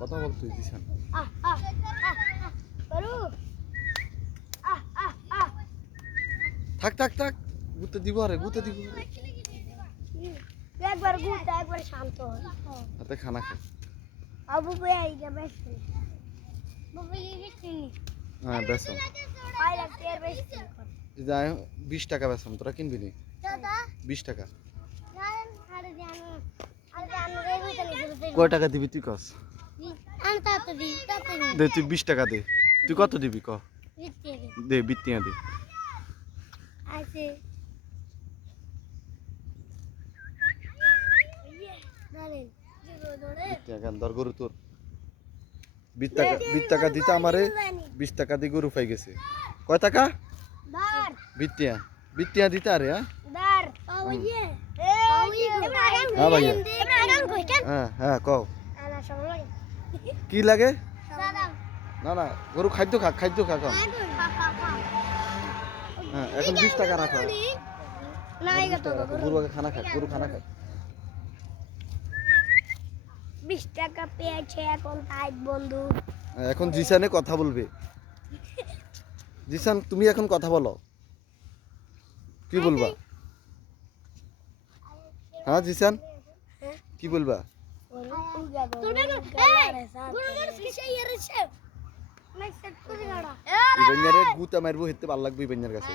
কথা বল তুই দিশান। থাক থাক থাক, গুতে দিব আরে, গুতে দিব। একবার গুতা একবার শান্ত হাতে খানা খা। আবু ভাই আইগা বেশি বাবু এই বেশি হ্যাঁ বেসম। আই লাগতে এর বেশি যাই 20 টাকা বেসম, তোরা কিনবি নি? দাদা 20 টাকা। জানেন আরে জানো রে গুতা নিতে কয় টাকা দিবি তুই কস? আমি তাতে দি দে তুই 20 টাকা দে। তুই কত দিবি ক? দিতে দে বিত্তিয়া দে। আছে জানেন বিত্তিয়া গান দর গরু তোর। 20 টাকা দিতে আমারে 20 টাকা দিয়ে গরু পাই গেছে। কয় টাকা? দার বিত্তিয়া বিত্তিয়া দিতে আরে। হ্যাঁ দার ওইয়ে হ্যাঁ ভাইয়া। আগান কইটা হ্যাঁ হ্যাঁ কও আনা সময় কি লাগে? দাদা না না, গরু খাদ্য খা, খাদ্য খা কম। হ্যাঁ এখন 20 টাকা রাখো। না এই কত গরু আগে খানা খা, গরু খানা খা। 20 টাকা পেয়েছে এখন তাই বন্ধু এখন জিসানে কথা বলবে। জিসান তুমি এখন কথা বলো, কি বলবা? হ্যাঁ জিসান কি বলবা? ইবেঞ্জারে গুতা মারবো, হেতে ভাল লাগবে ইবেঞ্জার কাছে।